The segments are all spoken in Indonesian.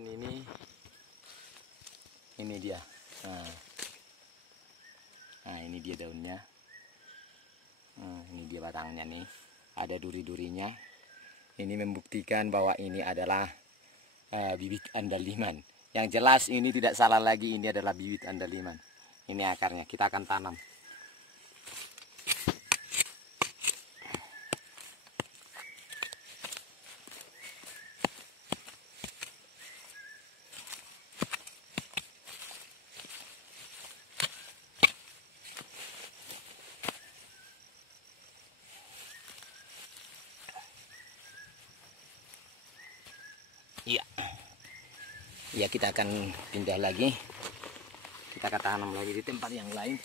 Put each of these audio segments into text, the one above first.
andaliman ini dia. Nah, ini dia daunnya. Ini dia batangnya nih, ada duri-durinya. Ini membuktikan bahwa ini adalah bibit andaliman. Yang jelas ini tidak salah lagi, ini adalah bibit andaliman. Ini akarnya, kita akan tanam. Iya, ya kita akan pindah lagi. Kita akan tanam lagi di tempat yang lain.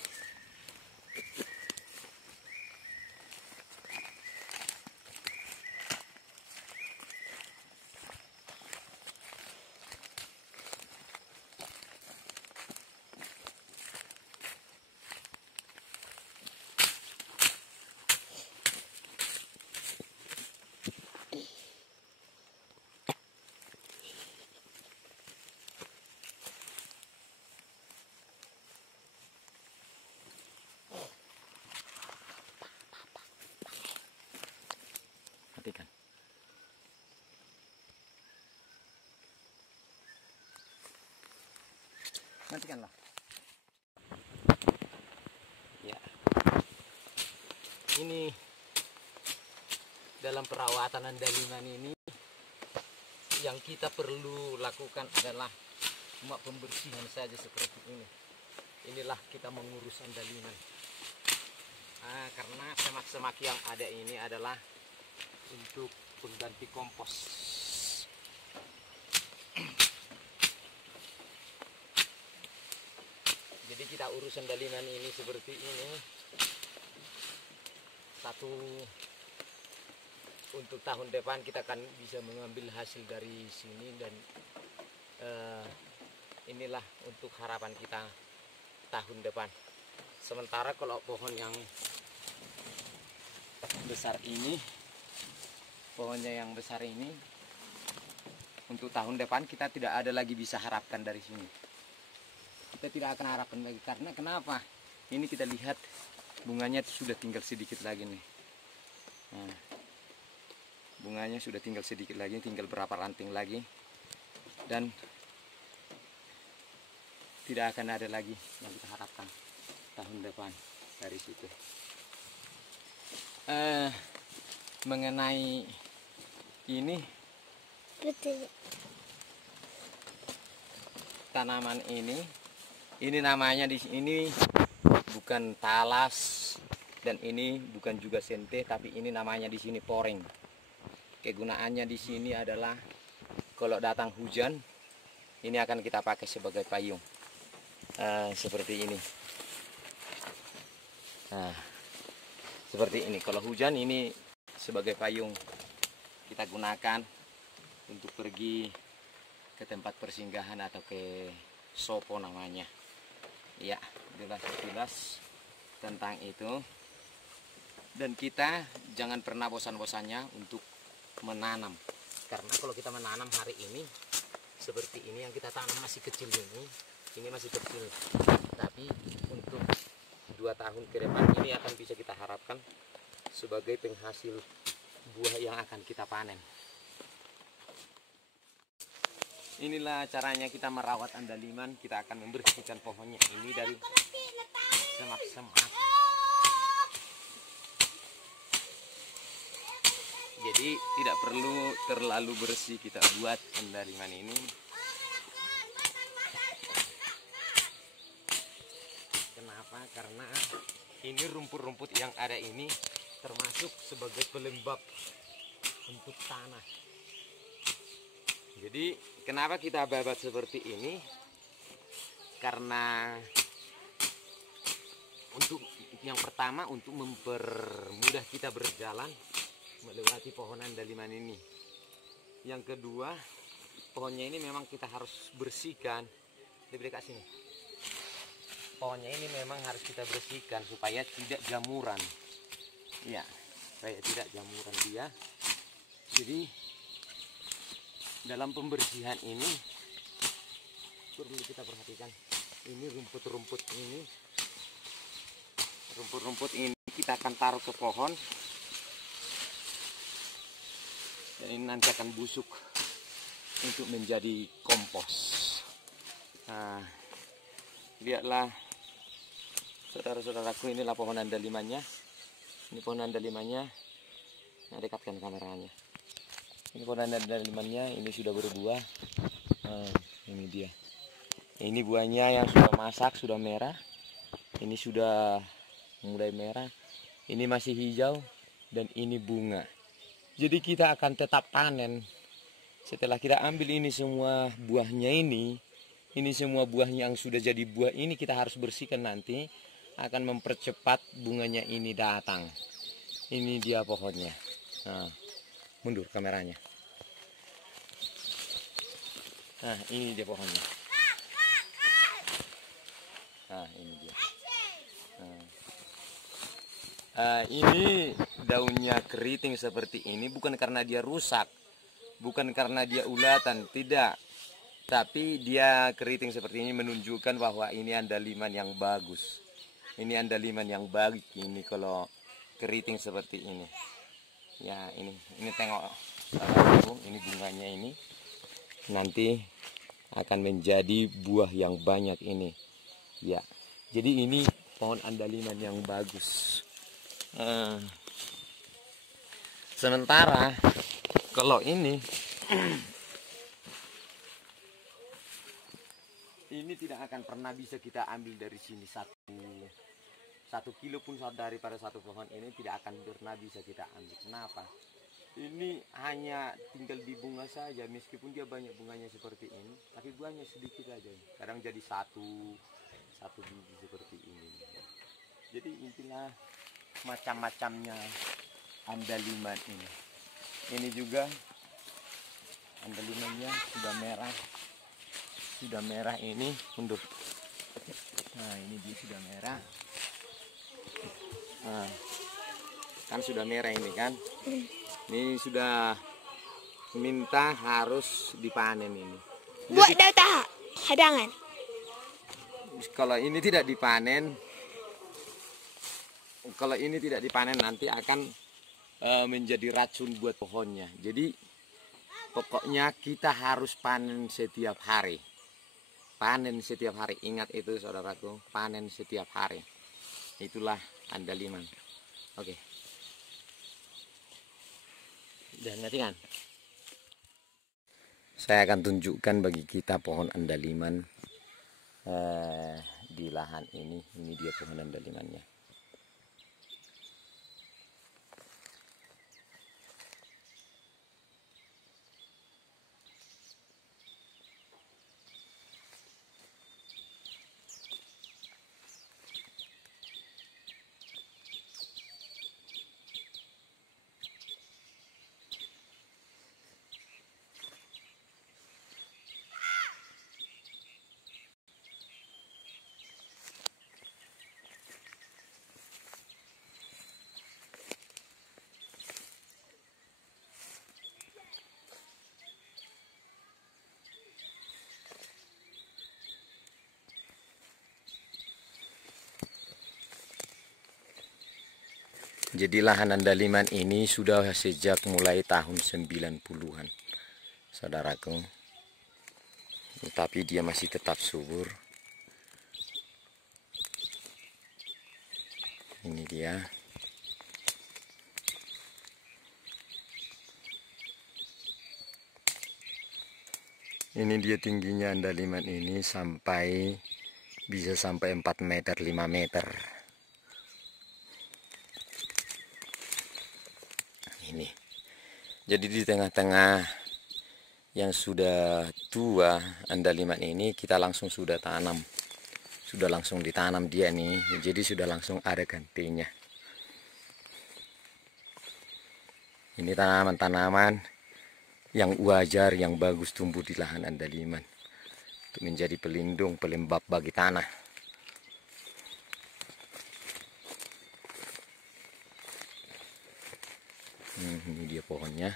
Matikan. Matikanlah. Ya. Ini dalam perawatan andaliman ini yang kita perlu lakukan adalah cuma pembersihan saja seperti ini. Inilah kita mengurus andaliman. Karena semak-semak yang ada ini adalah untuk pengganti kompos. Jadi kita urus andaliman ini seperti ini. Satu, untuk tahun depan kita akan bisa mengambil hasil dari sini, dan inilah untuk harapan kita tahun depan. Sementara kalau pohon yang besar ini, pohonnya yang besar ini, untuk tahun depan kita tidak ada lagi bisa harapkan dari sini. Kita tidak akan harapkan lagi, karena kenapa? Ini kita lihat bunganya sudah tinggal sedikit lagi nih. Nah, bunganya sudah tinggal sedikit lagi, tinggal berapa ranting lagi, dan tidak akan ada lagi yang kita harapkan tahun depan dari situ. Mengenai ini, tanaman ini namanya di sini bukan talas, dan ini bukan juga sente, tapi ini namanya di sini poreng. Kegunaannya di sini adalah kalau datang hujan, ini akan kita pakai sebagai payung. Seperti ini. Seperti ini. Kalau hujan, ini sebagai payung kita gunakan untuk pergi ke tempat persinggahan atau ke sopo namanya. Ya, jelas tentang itu. Dan kita jangan pernah bosan-bosannya untuk menanam. Karena kalau kita menanam hari ini, seperti ini yang kita tanam masih kecil ini masih kecil. Tapi untuk 2 tahun ke depan ini akan bisa kita harapkan sebagai penghasil buah yang akan kita panen. Inilah caranya kita merawat andaliman. Kita akan membersihkan pohonnya ini dari semak-semak. Jadi tidak perlu terlalu bersih kita buat andaliman ini. Kenapa? Karena ini rumput-rumput yang ada ini termasuk sebagai pelembab untuk tanah. Jadi kenapa kita babat seperti ini? Karena untuk yang pertama, untuk mempermudah kita berjalan melewati pohon andaliman ini. Yang kedua, pohonnya ini memang kita harus bersihkan. Diberi kasih nih. Pohonnya ini memang harus kita bersihkan supaya tidak jamuran. Ya, supaya tidak jamuran dia. Jadi dalam pembersihan ini perlu kita perhatikan. Ini rumput-rumput ini kita akan taruh ke pohon dan ini nanti akan busuk untuk menjadi kompos. Nah, lihatlah saudara-saudaraku, inilah pohon andalimannya. Ini pohon andalimannya. Nah, dekatkan kameranya. Ini pohon andalimannya, ini sudah berbuah. Nah, ini dia. Ini buahnya yang sudah masak, sudah merah. Ini sudah mulai merah. Ini masih hijau dan ini bunga. Jadi kita akan tetap panen. Setelah kita ambil ini semua buahnya ini semua buahnya yang sudah jadi buah ini kita harus bersihkan, nanti akan mempercepat bunganya ini datang. Ini dia pohonnya. Nah, mundur kameranya. Nah, ini dia pohonnya. Nah, ini dia. Ini daunnya keriting seperti ini bukan karena dia rusak, bukan karena dia ulatan, tidak. Tapi dia keriting seperti ini menunjukkan bahwa ini andaliman yang bagus. Ini andaliman yang baik ini kalau keriting seperti ini. Ya, ini tengok saudaraku, ini bunganya ini nanti akan menjadi buah yang banyak ini. Ya. Jadi ini pohon andaliman yang bagus. Sementara kalau ini tidak akan pernah bisa kita ambil dari sini satu kilo pun daripada satu pohon ini tidak akan pernah bisa kita ambil. Kenapa? Ini hanya tinggal di bunga saja, meskipun dia banyak bunganya seperti ini, tapi buahnya sedikit aja. Kadang jadi satu biji seperti ini. Jadi intinya macam-macamnya andaliman ini. Ini juga andalimannya sudah merah. Sudah merah ini, mundur. Nah, ini dia sudah merah. Nah, kan sudah merah ini kan. Ini sudah minta harus dipanen ini. Buat data hadangan. Kalau ini tidak dipanen, nanti akan menjadi racun buat pohonnya. Jadi pokoknya kita harus panen setiap hari. Panen setiap hari, ingat itu saudaraku, panen setiap hari. Itulah andaliman. Oke. Dan nanti kan saya akan tunjukkan bagi kita pohon andaliman di lahan ini. Ini dia pohon andalimannya. Jadi lahan andaliman ini sudah sejak mulai tahun 90-an, saudaraku. Tapi dia masih tetap subur. Ini dia. Ini dia tingginya andaliman ini bisa sampai 4 meter, 5 meter. Ini. Jadi di tengah-tengah yang sudah tua andaliman ini kita langsung sudah tanam. Sudah langsung ditanam dia nih. Jadi sudah langsung ada gantinya. Ini tanaman-tanaman yang wajar, yang bagus tumbuh di lahan andaliman. Untuk menjadi pelindung, pelembab bagi tanah. Ini dia pohonnya.